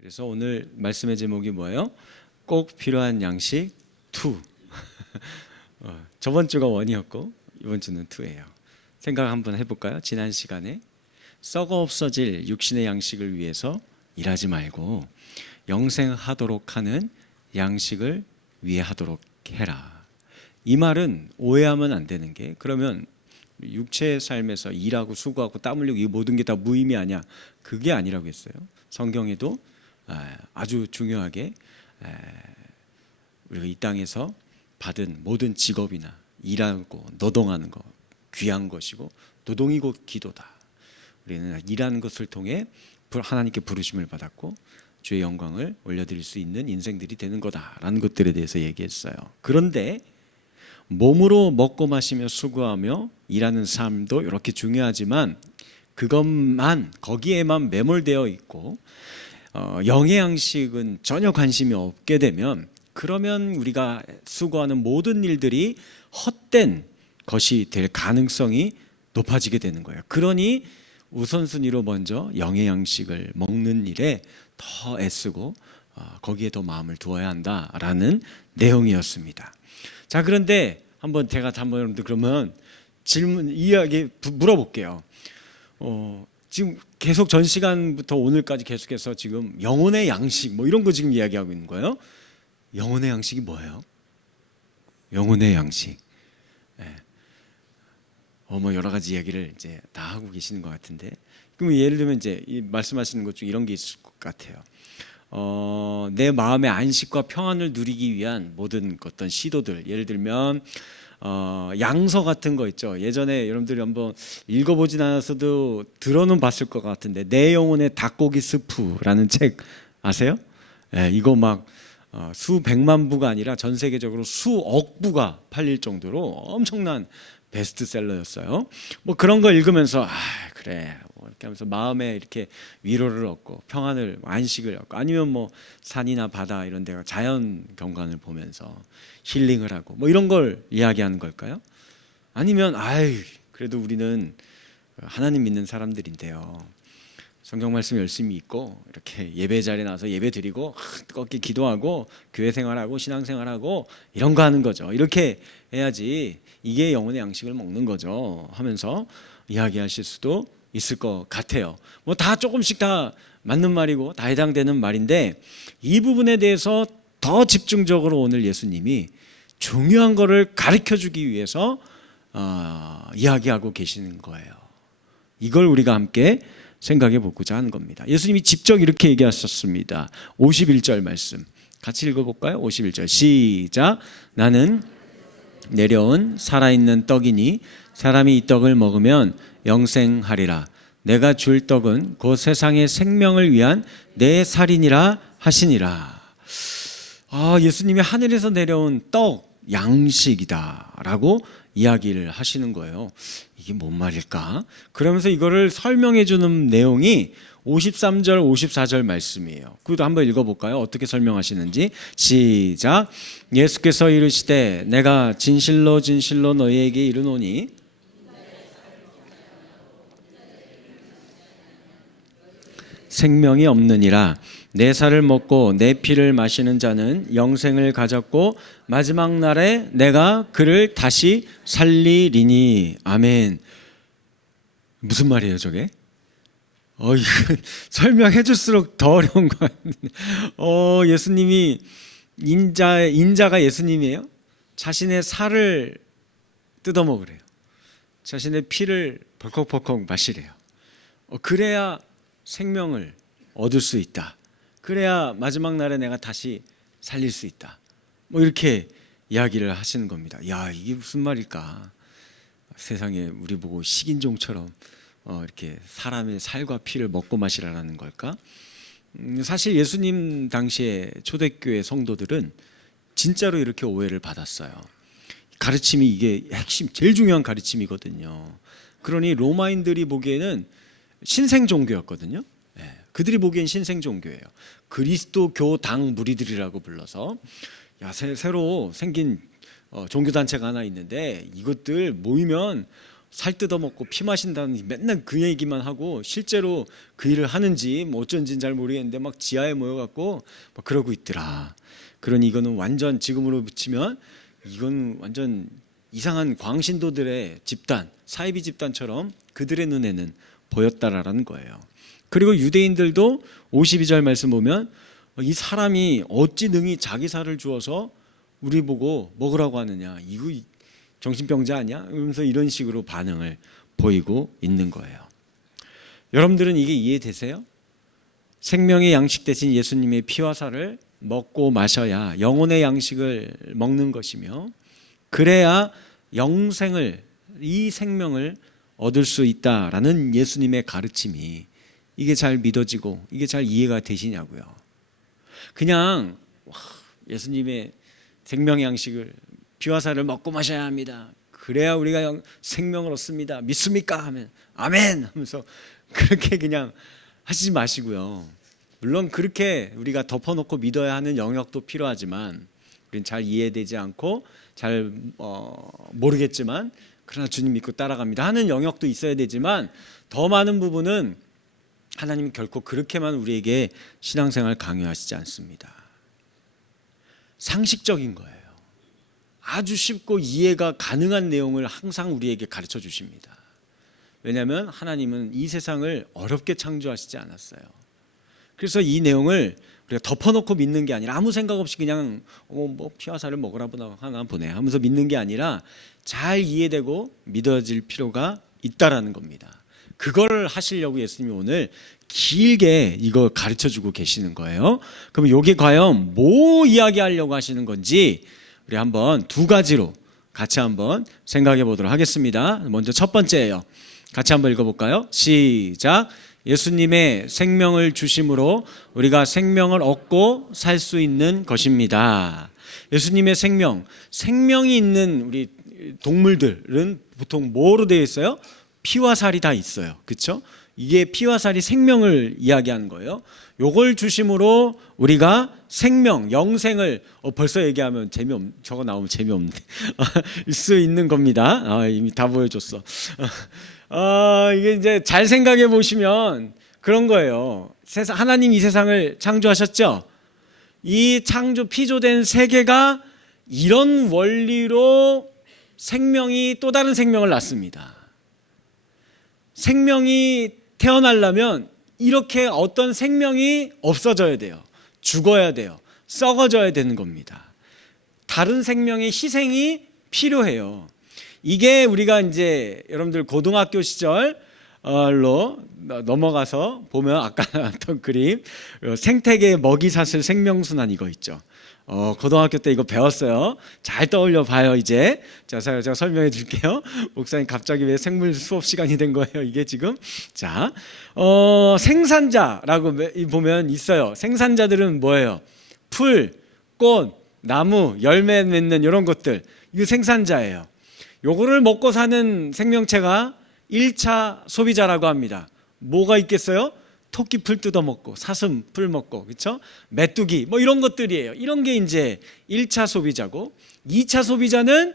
그래서 오늘 말씀의 제목이 뭐예요? 꼭 필요한 양식 2. 저번 주가 1이었고 이번 주는 2예요. 생각 한번 해볼까요? 지난 시간에 썩어 없어질 육신의 양식을 위해서 일하지 말고 영생하도록 하는 양식을 위해 하도록 해라. 이 말은 오해하면 안 되는 게, 그러면 육체의 삶에서 일하고 수고하고 땀 흘리고 이 모든 게 다 무의미 아니야? 그게 아니라고 했어요. 성경에도 아주 중요하게 우리가 이 땅에서 받은 모든 직업이나 일하고 노동하는 거 귀한 것이고, 노동이 곧 기도다. 우리는 일하는 것을 통해 하나님께 부르심을 받았고 주의 영광을 올려드릴 수 있는 인생들이 되는 거다라는 것들에 대해서 얘기했어요. 그런데 몸으로 먹고 마시며 수고하며 일하는 삶도 이렇게 중요하지만 그것만 거기에만 매몰되어 있고 영의 양식은 전혀 관심이 없게 되면, 그러면 우리가 수고하는 모든 일들이 헛된 것이 될 가능성이 높아지게 되는 거예요. 그러니 우선순위로 먼저 영의 양식을 먹는 일에 더 애쓰고 거기에 더 마음을 두어야 한다라는 내용이었습니다. 자, 그런데 제가 여러분들 그러면 이야기 물어볼게요. 지금 계속 전 시간부터 오늘까지 계속해서 지금 영혼의 양식 이런 거 지금 이야기하고 있는 거예요. 영혼의 양식이 뭐예요? 영혼의 양식. 여러 가지 이야기를 이제 다 하고 계시는 것 같은데, 그럼 예를 들면 이제 이 말씀하시는 것 중에 이런 게 있을 것 같아요. 내 마음의 안식과 평안을 누리기 위한 모든 어떤 시도들, 예를 들면 양서 같은 거 있죠. 예전에 여러분들이 한번 읽어보진 않았어도 들어는 봤을 것 같은데, 내 영혼의 닭고기 스프라는 책 아세요? 이거 막 수백만 부가 아니라 전 세계적으로 수억 부가 팔릴 정도로 엄청난 베스트셀러였어요. 그런 거 읽으면서 그래 이렇게 하면서 마음에 이렇게 위로를 얻고 평안을 안식을 얻고, 아니면 산이나 바다 이런 데가 자연 경관을 보면서 힐링을 하고 이런 걸 이야기하는 걸까요? 아니면 그래도 우리는 하나님 믿는 사람들인데요, 성경 말씀 열심히 읽고 이렇게 예배 자리에 나와서 예배 드리고 뜨겁게 기도하고 교회 생활하고 신앙 생활하고 이런 거 하는 거죠. 이렇게 해야지 이게 영혼의 양식을 먹는 거죠 하면서 이야기하실 수도 있을 것 같아요. 다 조금씩 다 맞는 말이고 다 해당되는 말인데, 이 부분에 대해서 더 집중적으로 오늘 예수님이 중요한 거를 가르쳐주기 위해서 이야기하고 계시는 거예요. 이걸 우리가 함께 생각해 보고자 하는 겁니다. 예수님이 직접 이렇게 얘기하셨습니다. 51절 말씀 같이 읽어볼까요? 51절 시작. 나는 내려온 살아있는 떡이니 사람이 이 떡을 먹으면 영생하리라. 내가 줄 떡은 곧 세상의 생명을 위한 내 살이니라 하시니라. 예수님이 하늘에서 내려온 떡, 양식이다라고 이야기를 하시는 거예요. 이게 뭔 말일까? 그러면서 이거를 설명해 주는 내용이 53절, 54절 말씀이에요. 그것도 한번 읽어볼까요? 어떻게 설명하시는지. 시작. 예수께서 이르시되 내가 진실로 진실로 너희에게 이르노니 생명이 없느니라. 내 살을 먹고 내 피를 마시는 자는 영생을 가졌고 마지막 날에 내가 그를 다시 살리리니. 아멘. 무슨 말이에요 저게? 이거 설명해 줄수록 더 어려운 거 같은데, 예수님이 인자가 예수님이에요? 자신의 살을 뜯어 먹으래요. 자신의 피를 벌컥벌컥 마시래요. 그래야 생명을 얻을 수 있다. 그래야 마지막 날에 내가 다시 살릴 수 있다. 이렇게 이야기를 하시는 겁니다. 이게 무슨 말일까? 세상에 우리 보고 식인종처럼 이렇게 사람의 살과 피를 먹고 마시라는 걸까? 사실 예수님 당시에 초대교회 성도들은 진짜로 이렇게 오해를 받았어요. 가르침이 이게 핵심 제일 중요한 가르침이거든요. 그러니 로마인들이 보기에는 신생 종교였거든요. 그들이 보기엔 신생 종교예요. 그리스도교 당 무리들이라고 불러서 새로 생긴 종교단체가 하나 있는데 이것들 모이면 살 뜯어먹고 피 마신다는 맨날 그 얘기만 하고 실제로 그 일을 하는지 뭐 어쩐지는 잘 모르겠는데 막 지하에 모여갖고 막 그러고 있더라. 그러니 이거는 완전 지금으로 붙이면 이건 완전 이상한 광신도들의 집단, 사이비 집단처럼 그들의 눈에는 보였다라는 거예요. 그리고 유대인들도 52절 말씀 보면 이 사람이 어찌 능히 자기 살을 주어서 우리 보고 먹으라고 하느냐, 이거 정신병자 아니야? 그러면서 이런 식으로 반응을 보이고 있는 거예요. 여러분들은 이게 이해되세요? 생명의 양식 대신 예수님의 피와 살을 먹고 마셔야 영혼의 양식을 먹는 것이며, 그래야 영생을, 이 생명을 얻을 수 있다라는 예수님의 가르침이 이게 잘 믿어지고 이게 잘 이해가 되시냐고요. 그냥 예수님의 생명의 양식을, 피와 살을 먹고 마셔야 합니다, 그래야 우리가 생명을 얻습니다, 믿습니까? 하면 아멘 하면서 그렇게 그냥 하시지 마시고요. 물론 그렇게 우리가 덮어놓고 믿어야 하는 영역도 필요하지만, 우리는 잘 이해되지 않고 잘 모르겠지만 그러나 주님 믿고 따라갑니다 하는 영역도 있어야 되지만, 더 많은 부분은 하나님은 결코 그렇게만 우리에게 신앙생활 강요하시지 않습니다. 상식적인 거예요. 아주 쉽고 이해가 가능한 내용을 항상 우리에게 가르쳐 주십니다. 왜냐하면 하나님은 이 세상을 어렵게 창조하시지 않았어요. 그래서 이 내용을 우리가 덮어놓고 믿는 게 아니라, 아무 생각 없이 그냥 뭐 피와 살을 먹으라 하나 보네 하면서 믿는 게 아니라 잘 이해되고 믿어질 필요가 있다라는 겁니다. 그걸 하시려고 예수님이 오늘 길게 이거 가르쳐주고 계시는 거예요. 그럼 이게 과연 뭐 이야기하려고 하시는 건지 우리 한번 두 가지로 같이 한번 생각해 보도록 하겠습니다. 먼저 첫 번째예요. 같이 한번 읽어볼까요? 시작. 예수님의 생명을 주심으로 우리가 생명을 얻고 살 수 있는 것입니다. 예수님의 생명, 생명이 있는 우리 동물들은 보통 뭐로 되어 있어요? 피와 살이 다 있어요. 그렇죠? 이게 피와 살이 생명을 이야기하는 거예요. 요걸 주심으로 우리가 생명, 영생을 벌써 얘기하면 저거 나오면 재미없는데 수 있는 겁니다. 이미 다 보여줬어. 이게 이제 잘 생각해 보시면 그런 거예요. 하나님 이 세상을 창조하셨죠. 이 피조된 세계가 이런 원리로 생명이 또 다른 생명을 낳습니다. 생명이 태어나려면 이렇게 어떤 생명이 없어져야 돼요. 죽어야 돼요. 썩어져야 되는 겁니다. 다른 생명의 희생이 필요해요. 이게 우리가 이제 여러분들 고등학교 시절로 넘어가서 보면 아까 나왔던 그림, 생태계 먹이사슬 생명순환 이거 있죠. 고등학교 때 이거 배웠어요. 잘 떠올려 봐요. 이제 제가 설명해 드릴게요. 목사님 갑자기 왜 생물 수업 시간이 된 거예요 이게 지금? 자, 생산자라고 보면 있어요. 생산자들은 뭐예요? 풀, 꽃, 나무, 열매 맺는 이런 것들, 이거 생산자예요. 요거를 먹고 사는 생명체가 1차 소비자라고 합니다. 뭐가 있겠어요? 토끼 풀 뜯어 먹고, 사슴 풀 먹고, 그렇죠? 메뚜기 뭐 이런 것들이에요. 이런 게 이제 1차 소비자고, 2차 소비자는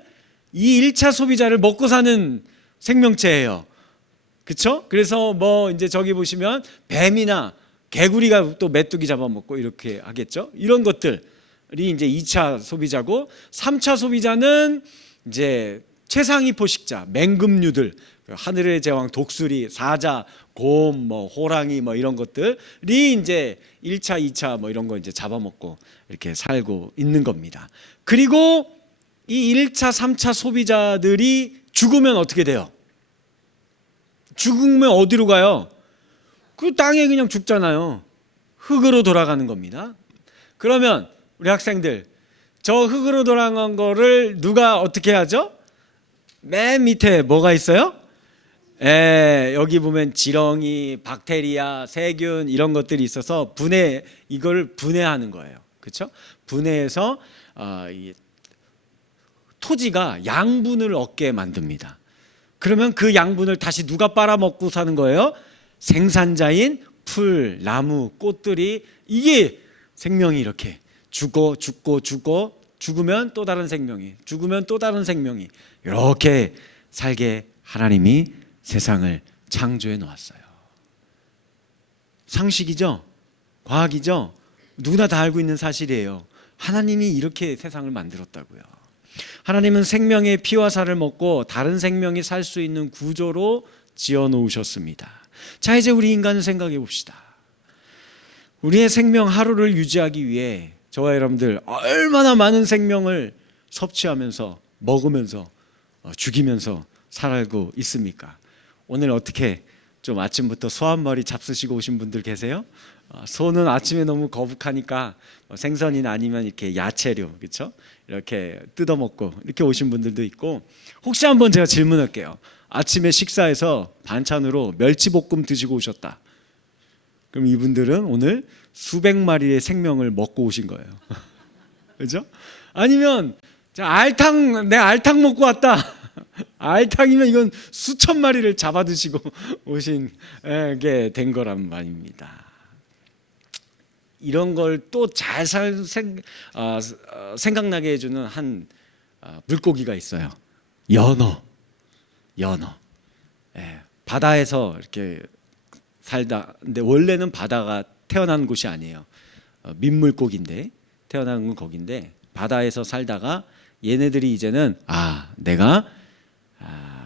이 1차 소비자를 먹고 사는 생명체예요. 그렇죠? 그래서 뭐 이제 저기 보시면 뱀이나 개구리가 또 메뚜기 잡아먹고 이렇게 하겠죠? 이런 것들이 이제 2차 소비자고, 3차 소비자는 이제 최상위 포식자, 맹금류들, 하늘의 제왕 독수리, 사자, 곰, 뭐 호랑이 뭐 이런 것들이 이제 1차, 2차 뭐 이런 거 이제 잡아먹고 이렇게 살고 있는 겁니다. 그리고 이 1차, 3차 소비자들이 죽으면 어떻게 돼요? 죽으면 어디로 가요? 그 땅에 그냥 죽잖아요. 흙으로 돌아가는 겁니다. 그러면 우리 학생들, 저 흙으로 돌아간 거를 누가 어떻게 하죠? 맨 밑에 뭐가 있어요? 여기 보면 지렁이, 박테리아, 세균 이런 것들이 있어서 이걸 분해하는 거예요. 그렇죠? 분해해서 이 토지가 양분을 얻게 만듭니다. 그러면 그 양분을 다시 누가 빨아먹고 사는 거예요? 생산자인 풀, 나무, 꽃들이, 이게 생명이 이렇게 죽고 죽으면 또 다른 생명이, 죽으면 또 다른 생명이 이렇게 살게 하나님이 세상을 창조해 놓았어요. 상식이죠? 과학이죠? 누구나 다 알고 있는 사실이에요. 하나님이 이렇게 세상을 만들었다고요. 하나님은 생명의 피와 살을 먹고 다른 생명이 살 수 있는 구조로 지어 놓으셨습니다. 자, 이제 우리 인간을 생각해 봅시다. 우리의 생명 하루를 유지하기 위해 저와 여러분들 얼마나 많은 생명을 섭취하면서 먹으면서 죽이면서 살고 있습니까? 오늘 어떻게 좀 아침부터 소 한 마리 잡수시고 오신 분들 계세요? 소는 아침에 너무 거북하니까 생선이나 아니면 이렇게 야채류, 그렇죠? 이렇게 뜯어 먹고 이렇게 오신 분들도 있고, 혹시 한번 제가 질문할게요. 아침에 식사에서 반찬으로 멸치볶음 드시고 오셨다. 그럼 이분들은 오늘 수백 마리의 생명을 먹고 오신 거예요. 그렇죠? 아니면 내가 알탕 먹고 왔다. 알탕이면 이건 수천 마리를 잡아 드시고 오신 게 된 거란 말입니다. 이런 걸 또 잘 생각나게 해주는 한 물고기가 있어요. 연어. 바다에서 이렇게 살다. 근데 원래는 바다가 태어난 곳이 아니에요. 민물고기인데 태어난 건 거긴데 바다에서 살다가 얘네들이 이제는 내가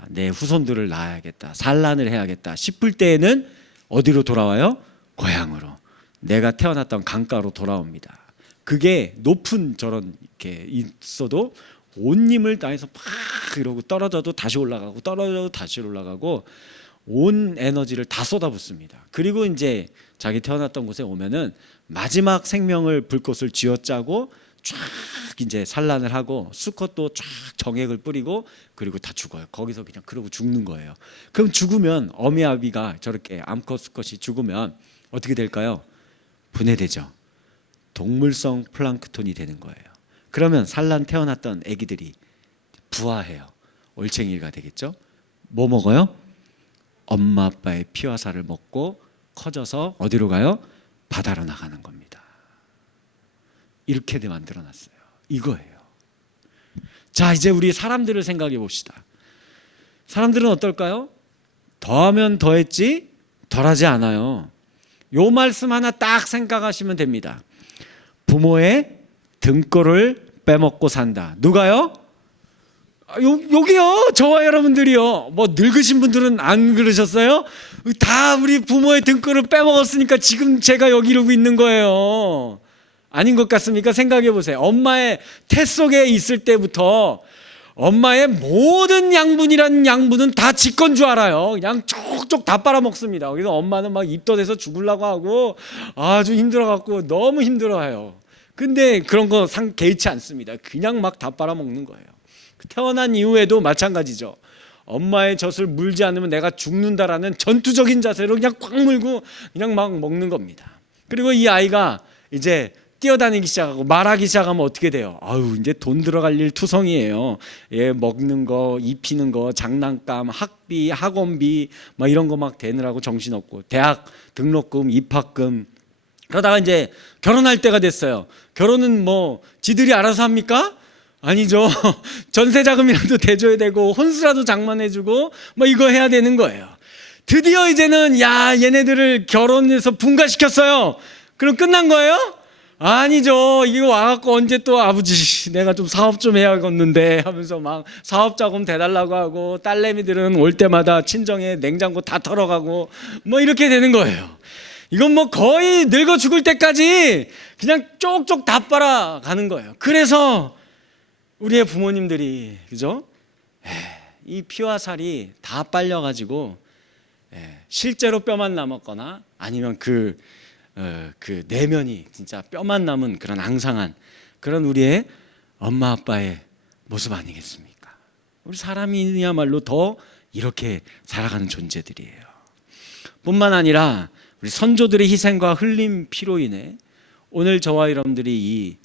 내 후손들을 낳아야겠다, 산란을 해야겠다 싶을 때에는 어디로 돌아와요? 고향으로. 내가 태어났던 강가로 돌아옵니다. 그게 높은 저런 이렇게 있어도 온 힘을 다해서 막 이러고 떨어져도 다시 올라가고 떨어져도 다시 올라가고 온 에너지를 다 쏟아붓습니다. 그리고 이제 자기 태어났던 곳에 오면은 마지막 생명을 불꽃을 쥐어짜고 쫙 이제 산란을 하고 수컷도 쫙 정액을 뿌리고 그리고 다 죽어요. 거기서 그냥 그러고 죽는 거예요. 그럼 죽으면 어미아비가 저렇게 암컷 수컷이 죽으면 어떻게 될까요? 분해되죠. 동물성 플랑크톤이 되는 거예요. 그러면 산란 태어났던 아기들이 부화해요. 올챙이가 되겠죠. 뭐 먹어요? 엄마 아빠의 피와 살을 먹고 커져서 어디로 가요? 바다로 나가는 겁니다. 이렇게 만들어놨어요. 이거예요. 자, 이제 우리 사람들을 생각해 봅시다. 사람들은 어떨까요? 더하면 더했지 덜하지 않아요. 요 말씀 하나 딱 생각하시면 됩니다. 부모의 등골을 빼먹고 산다. 누가요? 여기요. 저와 여러분들이요. 뭐 늙으신 분들은 안 그러셨어요? 다 우리 부모의 등골을 빼먹었으니까 지금 제가 여기 이러고 있는 거예요. 아닌 것 같습니까? 생각해 보세요. 엄마의 태 속에 있을 때부터 엄마의 모든 양분이라는 양분은 다 지 건 줄 알아요. 그냥 쪽쪽 다 빨아먹습니다. 그래서 엄마는 막 입덧해서 죽으려고 하고 아주 힘들어갖고 너무 힘들어해요. 근데 그런 거 개의치 않습니다. 그냥 막 다 빨아먹는 거예요. 태어난 이후에도 마찬가지죠. 엄마의 젖을 물지 않으면 내가 죽는다라는 전투적인 자세로 그냥 꽉 물고 그냥 막 먹는 겁니다. 그리고 이 아이가 이제 뛰어다니기 시작하고 말하기 시작하면 어떻게 돼요? 이제 돈 들어갈 일 투성이에요. 먹는 거, 입히는 거, 장난감, 학비, 학원비 막 이런 거 막 대느라고 정신없고 대학 등록금, 입학금. 그러다가 이제 결혼할 때가 됐어요. 결혼은 뭐 지들이 알아서 합니까? 아니죠. 전세 자금이라도 대줘야 되고 혼수라도 장만해주고 뭐 이거 해야 되는 거예요. 드디어 이제는 얘네들을 결혼해서 분가시켰어요. 그럼 끝난 거예요? 아니죠. 이거 와갖고 언제 또 아버지 내가 좀 사업 좀 해야겠는데 하면서 막 사업 자금 대달라고 하고 딸내미들은 올 때마다 친정에 냉장고 다 털어가고 뭐 이렇게 되는 거예요. 이건 뭐 거의 늙어 죽을 때까지 그냥 쪽쪽 다 빨아가는 거예요. 그래서 우리의 부모님들이 그죠? 이 피와 살이 다 빨려가지고 실제로 뼈만 남았거나 아니면 그 내면이 진짜 뼈만 남은 그런 앙상한 그런 우리의 엄마 아빠의 모습 아니겠습니까? 우리 사람이야말로 더 이렇게 살아가는 존재들이에요. 뿐만 아니라 우리 선조들의 희생과 흘린 피로 인해 오늘 저와 여러분들이 이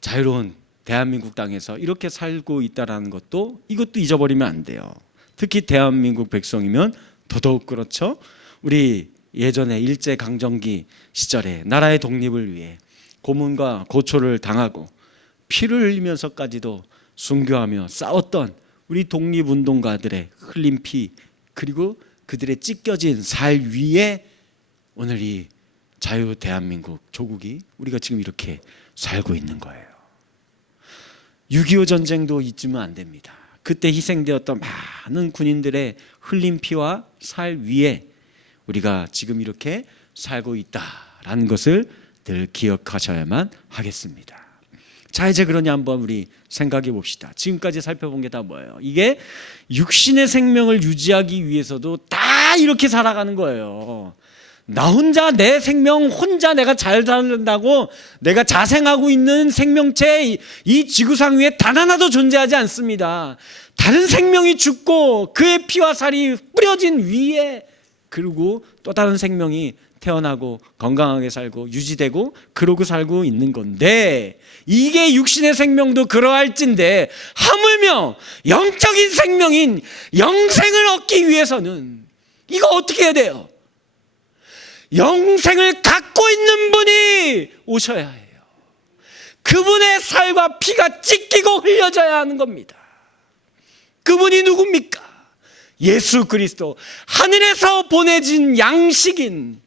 자유로운 대한민국 땅에서 이렇게 살고 있다는 것도 이것도 잊어버리면 안 돼요. 특히 대한민국 백성이면 더더욱 그렇죠. 우리 예전에 일제강점기 시절에 나라의 독립을 위해 고문과 고초를 당하고 피를 흘리면서까지도 순교하며 싸웠던 우리 독립운동가들의 흘린 피, 그리고 그들의 찢겨진 살 위에 오늘 이 자유 대한민국 조국이 우리가 지금 이렇게 살고 있는 거예요. 6.25 전쟁도 잊으면 안 됩니다. 그때 희생되었던 많은 군인들의 흘린 피와 살 위에 우리가 지금 이렇게 살고 있다라는 것을 늘 기억하셔야만 하겠습니다. 자, 이제 그러니 한번 우리 생각해 봅시다. 지금까지 살펴본 게 다 뭐예요? 이게 육신의 생명을 유지하기 위해서도 다 이렇게 살아가는 거예요. 나 혼자 내 생명 혼자 내가 잘 살는다고 내가 자생하고 있는 생명체 이 지구상 위에 단 하나도 존재하지 않습니다. 다른 생명이 죽고 그의 피와 살이 뿌려진 위에, 그리고 또 다른 생명이 태어나고 건강하게 살고 유지되고 그러고 살고 있는 건데, 이게 육신의 생명도 그러할진데 하물며 영적인 생명인 영생을 얻기 위해서는 이거 어떻게 해야 돼요? 영생을 갖고 있는 분이 오셔야 해요. 그분의 살과 피가 찢기고 흘려져야 하는 겁니다. 그분이 누굽니까? 예수 그리스도, 하늘에서 보내진 양식인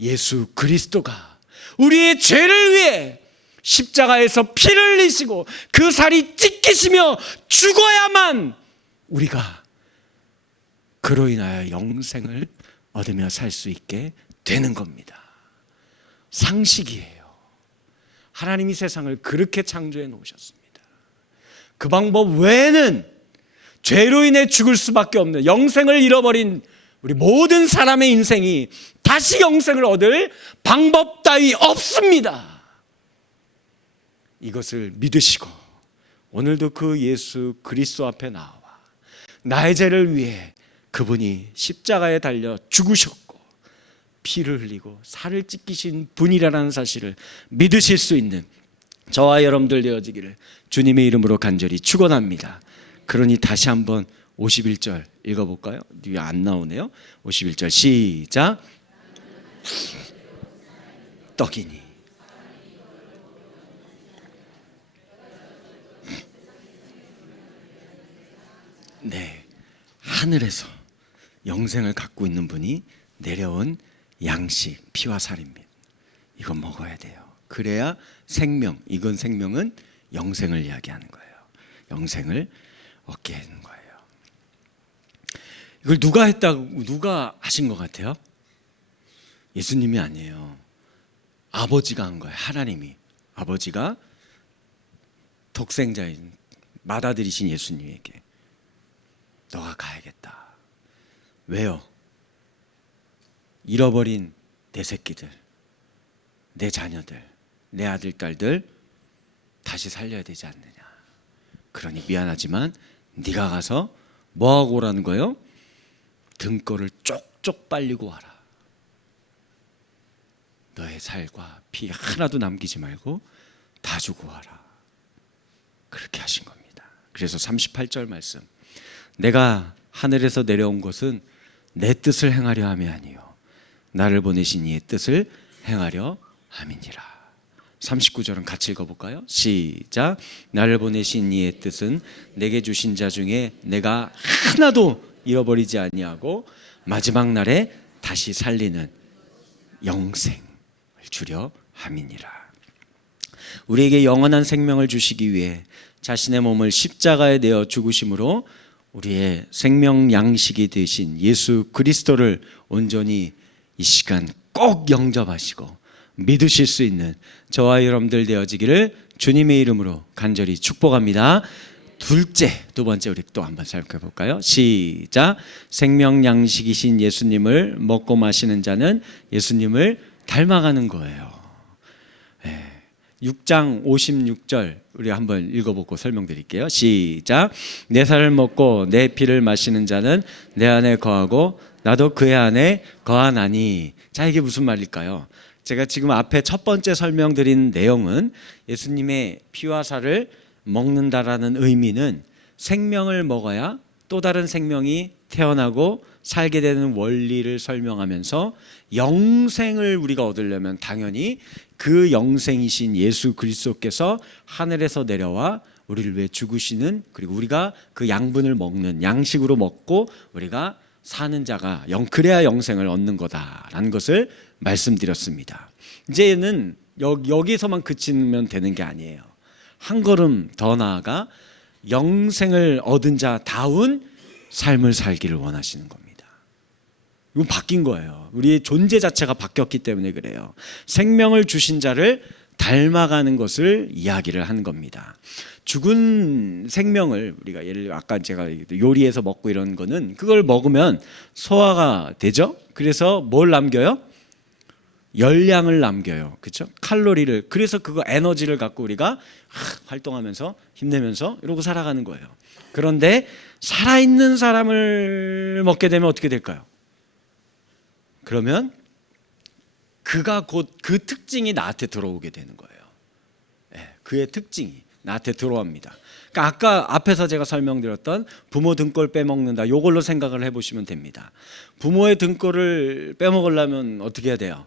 예수 그리스도가 우리의 죄를 위해 십자가에서 피를 흘리시고 그 살이 찢기시며 죽어야만 우리가 그로 인하여 영생을 얻으며 살 수 있게 되는 겁니다. 상식이에요. 하나님이 세상을 그렇게 창조해 놓으셨습니다. 그 방법 외에는 죄로 인해 죽을 수밖에 없는, 영생을 잃어버린 우리 모든 사람의 인생이 다시 영생을 얻을 방법 따위 없습니다. 이것을 믿으시고 오늘도 그 예수 그리스도 앞에 나와 나의 죄를 위해 그분이 십자가에 달려 죽으셨고 피를 흘리고 살을 찢기신 분이라는 사실을 믿으실 수 있는 저와 여러분들 되어지기를 주님의 이름으로 간절히 축원합니다. 그러니 다시 한번 51절 읽어볼까요? 뒤에 안 나오네요. 51절 시작. 떡이니 네, 하늘에서 영생을 갖고 있는 분이 내려온 양식, 피와 살입니다. 이건 먹어야 돼요. 그래야 생명, 이건 생명은 영생을 이야기하는 거예요. 영생을 얻게 하는 거예요. 이걸 누가 하신 것 같아요? 예수님이 아니에요. 아버지가 한 거예요. 하나님이. 아버지가 독생자인 맏아들이신 예수님에게 너가 가야겠다. 왜요? 잃어버린 내 새끼들, 내 자녀들, 내 아들, 딸들 다시 살려야 되지 않느냐. 그러니 미안하지만 네가 가서 뭐하고 오라는 거예요? 등골을 쪽쪽 빨리고 와라. 너의 살과 피 하나도 남기지 말고 다 주고 와라. 그렇게 하신 겁니다. 그래서 38절 말씀, 내가 하늘에서 내려온 것은 내 뜻을 행하려 함이 아니요 나를 보내신 이의 뜻을 행하려 함이니라. 39절은 같이 읽어볼까요? 시작. 나를 보내신 이의 뜻은 내게 주신 자 중에 내가 하나도 잃어버리지 아니하고 마지막 날에 다시 살리는 영생을 주려 함이니라. 우리에게 영원한 생명을 주시기 위해 자신의 몸을 십자가에 내어 죽으심으로 우리의 생명 양식이 되신 예수 그리스도를 온전히 이 시간 꼭 영접하시고 믿으실 수 있는 저와 여러분들 되어지기를 주님의 이름으로 간절히 축복합니다. 두 번째 우리 또 한번 살펴볼까요? 시작. 생명 양식이신 예수님을 먹고 마시는 자는 예수님을 닮아가는 거예요. 6장 56절 우리 한번 읽어보고 설명드릴게요. 시작. 내 살을 먹고 내 피를 마시는 자는 내 안에 거하고 나도 그의 안에 거하나니. 자, 이게 무슨 말일까요? 제가 지금 앞에 첫 번째 설명드린 내용은 예수님의 피와 살을 먹는다라는 의미는 생명을 먹어야 또 다른 생명이 태어나고 살게 되는 원리를 설명하면서 영생을 우리가 얻으려면 당연히 그 영생이신 예수 그리스도께서 하늘에서 내려와 우리를 위해 죽으시는, 그리고 우리가 그 양분을 먹는, 양식으로 먹고 우리가 사는 자가 그래야 영생을 얻는 거다라는 것을 말씀드렸습니다. 이제는 여기서만 그치면 되는 게 아니에요. 한 걸음 더 나아가 영생을 얻은 자다운 삶을 살기를 원하시는 겁니다. 이건 바뀐 거예요. 우리의 존재 자체가 바뀌었기 때문에 그래요. 생명을 주신 자를 닮아가는 것을 이야기를 하는 겁니다. 죽은 생명을 우리가 예를 들어 아까 제가 요리해서 먹고 이런 거는 그걸 먹으면 소화가 되죠. 그래서 뭘 남겨요? 열량을 남겨요. 그렇죠? 칼로리를. 그래서 그거 에너지를 갖고 우리가 활동하면서 힘내면서 이러고 살아가는 거예요. 그런데 살아있는 사람을 먹게 되면 어떻게 될까요? 그러면 그가 곧 그 특징이 나한테 들어오게 되는 거예요. 그의 특징이 나한테 들어옵니다. 그러니까 아까 앞에서 제가 설명드렸던 부모 등골 빼먹는다, 이걸로 생각을 해보시면 됩니다. 부모의 등골을 빼먹으려면 어떻게 해야 돼요?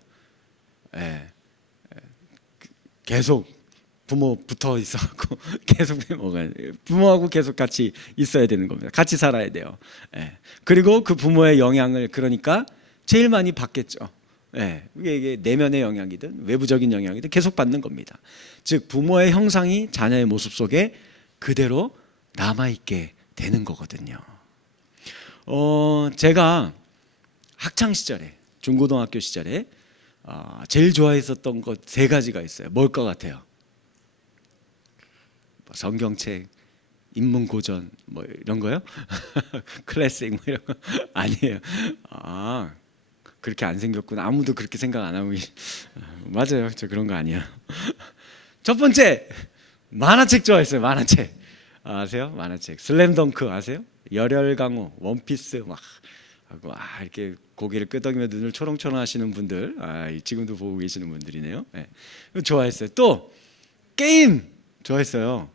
계속 부모 붙어 있어갖고 계속 빼먹어야 돼요. 부모하고 계속 같이 있어야 되는 겁니다. 같이 살아야 돼요. 그리고 그 부모의 영향을 그러니까 제일 많이 받겠죠. 이게 내면의 영향이든 외부적인 영향이든 계속 받는 겁니다. 즉 부모의 형상이 자녀의 모습 속에 그대로 남아있게 되는 거거든요. 제가 학창 시절에, 중고등학교 시절에 제일 좋아했었던 것 3가지가 있어요. 뭘 것 같아요? 성경책, 인문고전 뭐 이런 거요? 클래식 뭐 이런 거 아니에요. 그렇게 안 생겼구나. 아무도 그렇게 생각 안 하고 맞아요. 저 그런 거 아니야. 첫 번째, 만화책 좋아했어요. 만화책 아세요? 만화책 슬램덩크 아세요? 열혈강호, 원피스 막 하고 이렇게 고개를 끄덕이며 눈을 초롱초롱 하시는 분들, 지금도 보고 계시는 분들이네요. 좋아했어요. 또 게임 좋아했어요.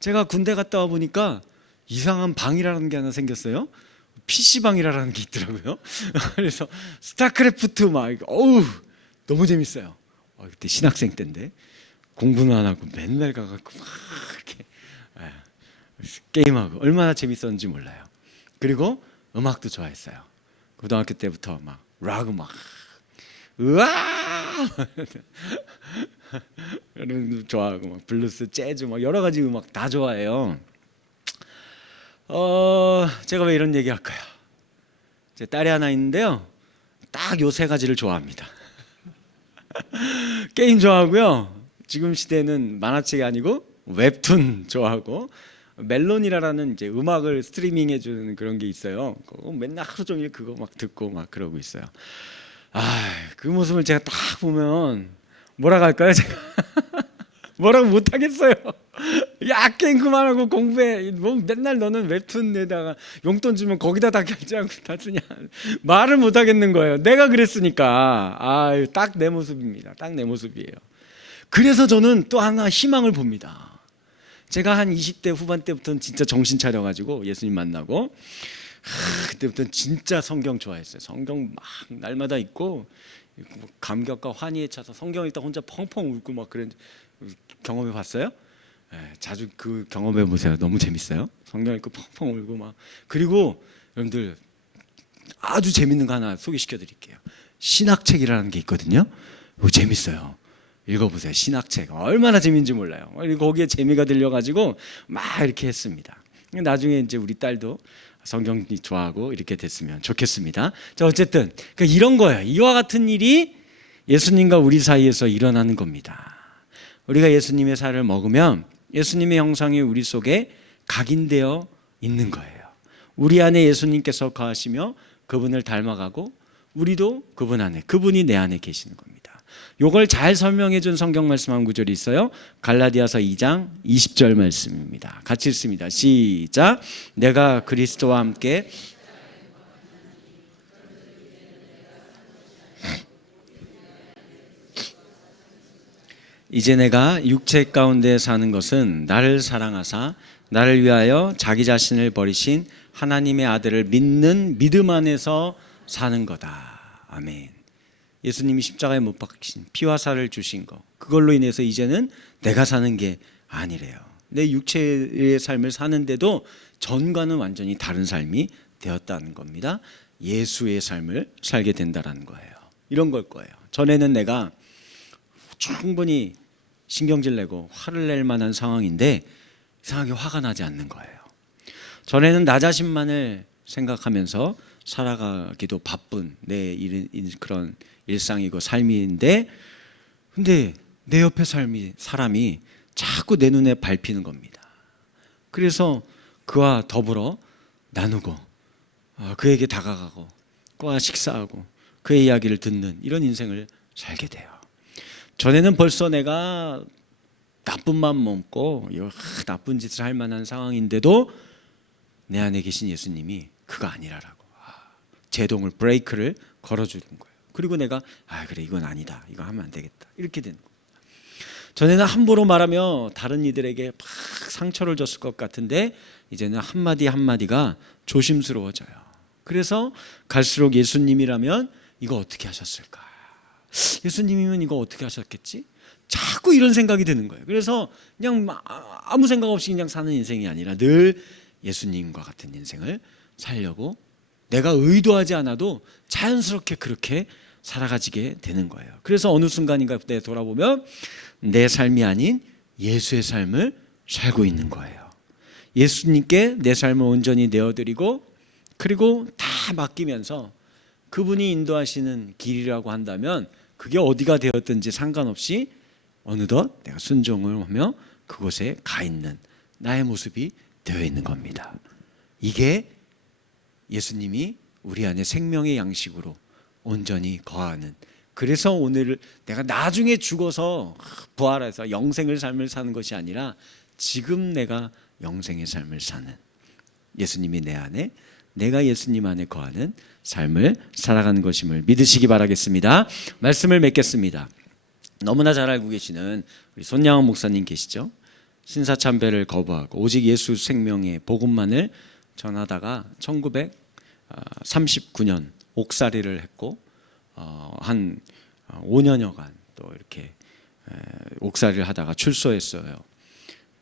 제가 군대 갔다 와 보니까 이상한 방이라는 게 하나 생겼어요. PC방이라는 게 있더라고요. 그래서 스타크래프트 막 너무 재밌어요. 그때 신학생 때인데 공부는 안 하고 맨날 가갖고 막 이렇게 게임하고 얼마나 재밌었는지 몰라요. 그리고 음악도 좋아했어요. 고등학교 때부터 막 락 음악, 으아 좋아하고 막 블루스, 재즈 막 여러 가지 음악 다 좋아해요. 제가 왜 이런 얘기 할까요? 제 딸이 하나 있는데요. 딱 요 3가지를 좋아합니다. 게임 좋아하고요. 지금 시대는 만화책이 아니고 웹툰 좋아하고 멜론이라는 이제 음악을 스트리밍해 주는 그런 게 있어요. 그거 맨날 하루 종일 그거 막 듣고 막 그러고 있어요. 그 모습을 제가 딱 보면 뭐라고 할까요? 제가 뭐라고 못 하겠어요. 야, 게임 그만하고 공부해. 뭐 맨날 너는 웹툰에다가 용돈 주면 거기다 다 결제하고 다 쓰냐. 말을 못 하겠는 거예요. 내가 그랬으니까. 딱 내 모습입니다. 딱 내 모습이에요. 그래서 저는 또 하나 희망을 봅니다. 제가 한 20대 후반 때부터는 진짜 정신 차려가지고 예수님 만나고 그때부터는 진짜 성경 좋아했어요. 성경 막 날마다 읽고 감격과 환희에 차서 성경 읽다 혼자 펑펑 울고 막 그런 경험해 봤어요? 자주 그 경험해 보세요. 너무 재밌어요. 성경 읽고 펑펑 울고 막. 그리고 여러분들 아주 재밌는 거 하나 소개시켜 드릴게요. 신학책이라는 게 있거든요. 이거 재밌어요. 읽어보세요. 신학책 얼마나 재밌는지 몰라요. 거기에 재미가 들려가지고 막 이렇게 했습니다. 나중에 이제 우리 딸도 성경이 좋아하고 이렇게 됐으면 좋겠습니다. 자, 어쨌든 이런 거예요. 이와 같은 일이 예수님과 우리 사이에서 일어나는 겁니다. 우리가 예수님의 살을 먹으면 예수님의 형상이 우리 속에 각인되어 있는 거예요. 우리 안에 예수님께서 거하시며 그분을 닮아가고 우리도 그분 안에, 그분이 내 안에 계시는 겁니다. 이걸 잘 설명해 준 성경 말씀 한 구절이 있어요. 갈라디아서 2장 20절 말씀입니다. 같이 읽습니다. 시작. 내가 그리스도와 함께 이제 내가 육체 가운데 사는 것은 나를 사랑하사 나를 위하여 자기 자신을 버리신 하나님의 아들을 믿는 믿음 안에서 사는 거다. 아멘. 예수님이 십자가에 못 박히신 피와 살을 주신 거, 그걸로 인해서 이제는 내가 사는 게 아니래요. 내 육체의 삶을 사는데도 전과는 완전히 다른 삶이 되었다는 겁니다. 예수의 삶을 살게 된다는 거예요. 이런 걸 거예요. 전에는 내가 충분히 신경질 내고 화를 낼 만한 상황인데 이상하게 화가 나지 않는 거예요. 전에는 나 자신만을 생각하면서 살아가기도 바쁜 내 그런 일상이고 삶인데, 근데 내 옆에 사람이 자꾸 내 눈에 밟히는 겁니다. 그래서 그와 더불어 나누고 그에게 다가가고 그와 식사하고 그의 이야기를 듣는 이런 인생을 살게 돼요. 전에는 벌써 내가 나쁜 맘 먹고 나쁜 짓을 할 만한 상황인데도 내 안에 계신 예수님이 그거 아니라라고 제동을 브레이크를 걸어주는 거예요. 그리고 내가 그래 이건 아니다, 이거 하면 안 되겠다, 이렇게 되는 거예요. 전에는 함부로 말하며 다른 이들에게 막 상처를 줬을 것 같은데 이제는 한마디 한마디가 조심스러워져요. 그래서 갈수록 예수님이라면 이거 어떻게 하셨을까, 예수님이면 이거 어떻게 하셨겠지, 자꾸 이런 생각이 드는 거예요. 그래서 그냥 아무 생각 없이 그냥 사는 인생이 아니라 늘 예수님과 같은 인생을 살려고 내가 의도하지 않아도 자연스럽게 그렇게 살아가지게 되는 거예요. 그래서 어느 순간인가 그때 돌아보면 내 삶이 아닌 예수의 삶을 살고 있는 거예요. 예수님께 내 삶을 온전히 내어드리고 그리고 다 맡기면서 그분이 인도하시는 길이라고 한다면 그게 어디가 되었든지 상관없이 어느덧 내가 순종을 하며 그곳에 가 있는 나의 모습이 되어 있는 겁니다. 이게 예수님이 우리 안에 생명의 양식으로 온전히 거하는, 그래서 오늘 내가 나중에 죽어서 부활해서 영생의 삶을 사는 것이 아니라 지금 내가 영생의 삶을 사는, 예수님이 내 안에, 내가 예수님 안에 거하는 삶을 살아가는 것임을 믿으시기 바라겠습니다. 말씀을 맺겠습니다. 너무나 잘 알고 계시는 우리 손양원 목사님 계시죠? 신사참배를 거부하고 오직 예수 생명의 복음만을 전하다가 1939년 옥살이를 했고 한 5년여간 또 이렇게 옥살이를 하다가 출소했어요.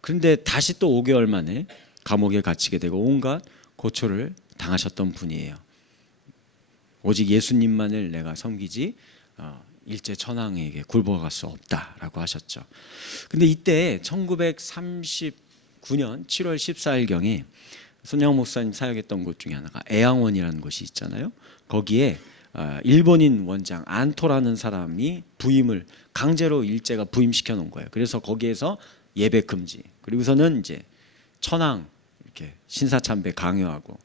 그런데 다시 또 5개월 만에 감옥에 갇히게 되고 온갖 고초를 당하셨던 분이에요. 오직 예수님만을 내가 섬기지 일제 천황에게 굴복할 수 없다라고 하셨죠. 근데 이때 1939년 7월 14일경에 손양원 목사님 사역했던 곳 중에 하나가 애양원이라는 곳이 있잖아요. 거기에 일본인 원장 안토라는 사람이 부임을 강제로 일제가 부임시켜 놓은 거예요. 그래서 거기에서 예배 금지, 그리고서는 이제 천황 이렇게 신사참배 강요하고,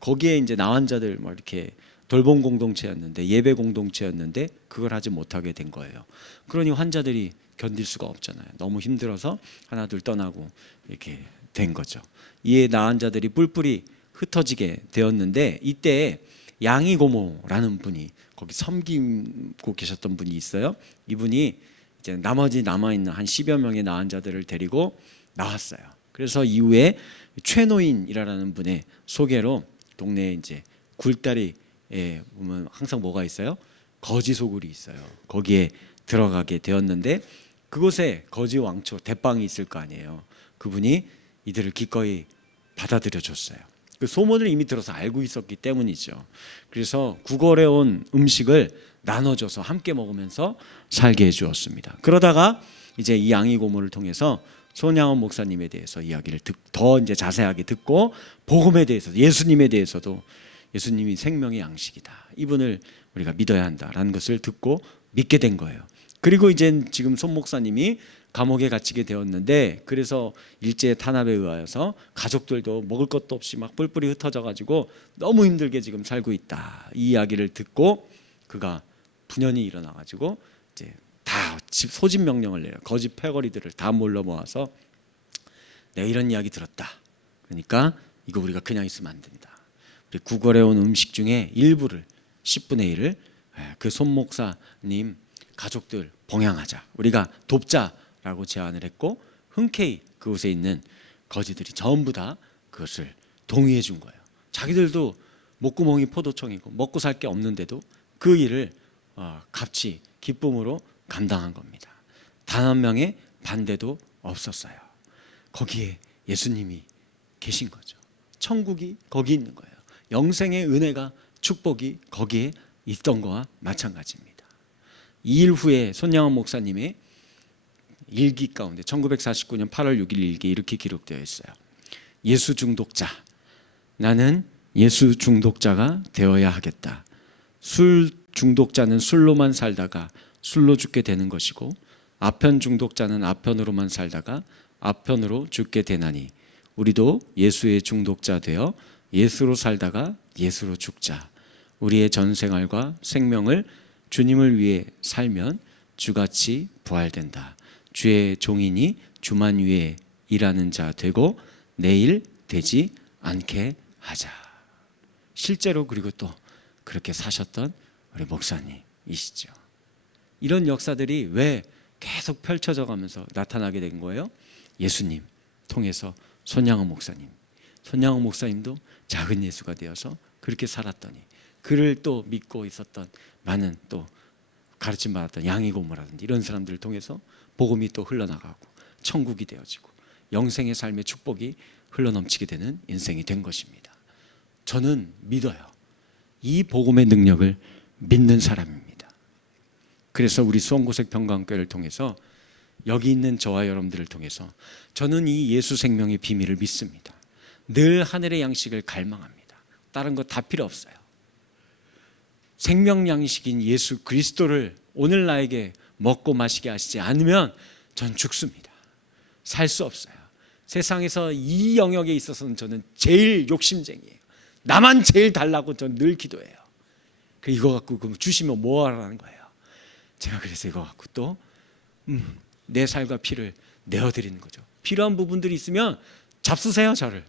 거기에 이제 나환자들 뭐 이렇게 돌봄 공동체였는데 예배 공동체였는데 그걸 하지 못하게 된 거예요. 그러니 환자들이 견딜 수가 없잖아요. 너무 힘들어서 하나둘 떠나고 이렇게 된 거죠. 이에 나환자들이 뿔뿔이 흩어지게 되었는데 이때 양이고모라는 분이 거기 섬기고 계셨던 분이 있어요. 이분이 이제 나머지 남아있는 한 10여 명의 나환자들을 데리고 나왔어요. 그래서 이후에 최노인이라는 분의 소개로 동네에 이제 굴다리에 보면 항상 뭐가 있어요? 거지 소굴이 있어요. 거기에 들어가게 되었는데 그곳에 거지 왕초 대빵이 있을 거 아니에요. 그분이 이들을 기꺼이 받아들여 줬어요. 그 소문을 이미 들어서 알고 있었기 때문이죠. 그래서 구걸해 온 음식을 나눠줘서 함께 먹으면서 살게 해주었습니다. 그러다가 이제 이 양이 고모를 통해서 손양원 목사님에 대해서 이야기를 더 이제 자세하게 듣고 복음에 대해서, 예수님에 대해서도 예수님이 생명의 양식이다, 이분을 우리가 믿어야 한다라는 것을 듣고 믿게 된 거예요. 그리고 이제 지금 손 목사님이 감옥에 갇히게 되었는데, 그래서 일제 탄압에 의하여서 가족들도 먹을 것도 없이 막 뿔뿔이 흩어져 가지고 너무 힘들게 지금 살고 있다, 이 이야기를 듣고 그가 분연히 일어나 가지고 이제 다 소집 명령을 내요. 거짓 패거리들을 다 몰러 모아서 내가 이런 이야기 들었다, 그러니까 이거 우리가 그냥 있으면 안 된다, 우리 구걸해 온 음식 중에 일부를 10분의 1을 그 손 목사님 가족들 봉양하자, 우리가 돕자라고 제안을 했고, 흔쾌히 그곳에 있는 거지들이 전부 다 그것을 동의해 준 거예요. 자기들도 목구멍이 포도청이고 먹고 살 게 없는데도 그 일을 값이 기쁨으로 감당한 겁니다. 단 한 명의 반대도 없었어요. 거기에 예수님이 계신 거죠. 천국이 거기 있는 거예요. 영생의 은혜가, 축복이 거기에 있던 거와 마찬가지입니다. 2일 후에 손양원 목사님의 일기 가운데 1949년 8월 6일 일기 이렇게 기록되어 있어요. 예수 중독자, 나는 예수 중독자가 되어야 하겠다. 술 중독자는 술로만 살다가 술로 죽게 되는 것이고, 아편 중독자는 아편으로만 살다가 아편으로 죽게 되나니, 우리도 예수의 중독자 되어 예수로 살다가 예수로 죽자. 우리의 전생활과 생명을 주님을 위해 살면 주같이 부활된다. 주의 종이니 주만 위해 일하는 자 되고 내일 되지 않게 하자. 실제로 그리고 또 그렇게 사셨던 우리 목사님이시죠. 이런 역사들이 왜 계속 펼쳐져 가면서 나타나게 된 거예요? 예수님 통해서 손양원 목사님도 작은 예수가 되어서 그렇게 살았더니, 그를 또 믿고 있었던 많은 또 가르침 받았던 양이 고모라든지 이런 사람들을 통해서 복음이 또 흘러나가고 천국이 되어지고 영생의 삶의 축복이 흘러넘치게 되는 인생이 된 것입니다. 저는 믿어요. 이 복음의 능력을 믿는 사람입니다. 그래서 우리 수원고색 평강교회를 통해서 여기 있는 저와 여러분들을 통해서 저는 이 예수 생명의 비밀을 믿습니다. 늘 하늘의 양식을 갈망합니다. 다른 거 다 필요 없어요. 생명 양식인 예수 그리스도를 오늘 나에게 먹고 마시게 하시지 않으면 전 죽습니다. 살 수 없어요. 세상에서 이 영역에 있어서는 저는 제일 욕심쟁이에요. 나만 제일 달라고 저는 늘 기도해요. 이거 갖고 주시면 뭐 하라는 거예요. 제가 그래서 이거 갖고 또 내 살과 피를 내어드리는 거죠. 필요한 부분들이 있으면 잡수세요, 저를.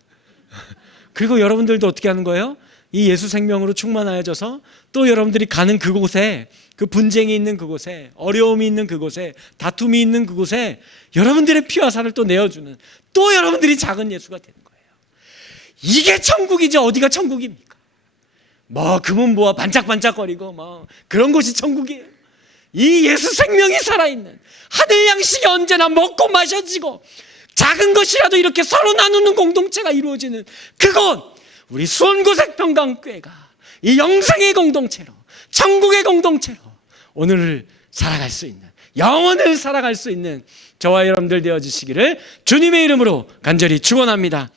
그리고 여러분들도 어떻게 하는 거예요? 이 예수 생명으로 충만하여져서 또 여러분들이 가는 그곳에, 그 분쟁이 있는 그곳에, 어려움이 있는 그곳에, 다툼이 있는 그곳에 여러분들의 피와 살을 또 내어주는, 또 여러분들이 작은 예수가 되는 거예요. 이게 천국이지 어디가 천국입니까? 금은 뭐가 반짝반짝거리고 그런 곳이 천국이에요. 이 예수 생명이 살아있는 하늘 양식이 언제나 먹고 마셔지고 작은 것이라도 이렇게 서로 나누는 공동체가 이루어지는 그곳, 우리 수원고색 평강교회가 이 영생의 공동체로, 천국의 공동체로 오늘을 살아갈 수 있는, 영원을 살아갈 수 있는 저와 여러분들 되어주시기를 주님의 이름으로 간절히 축원합니다.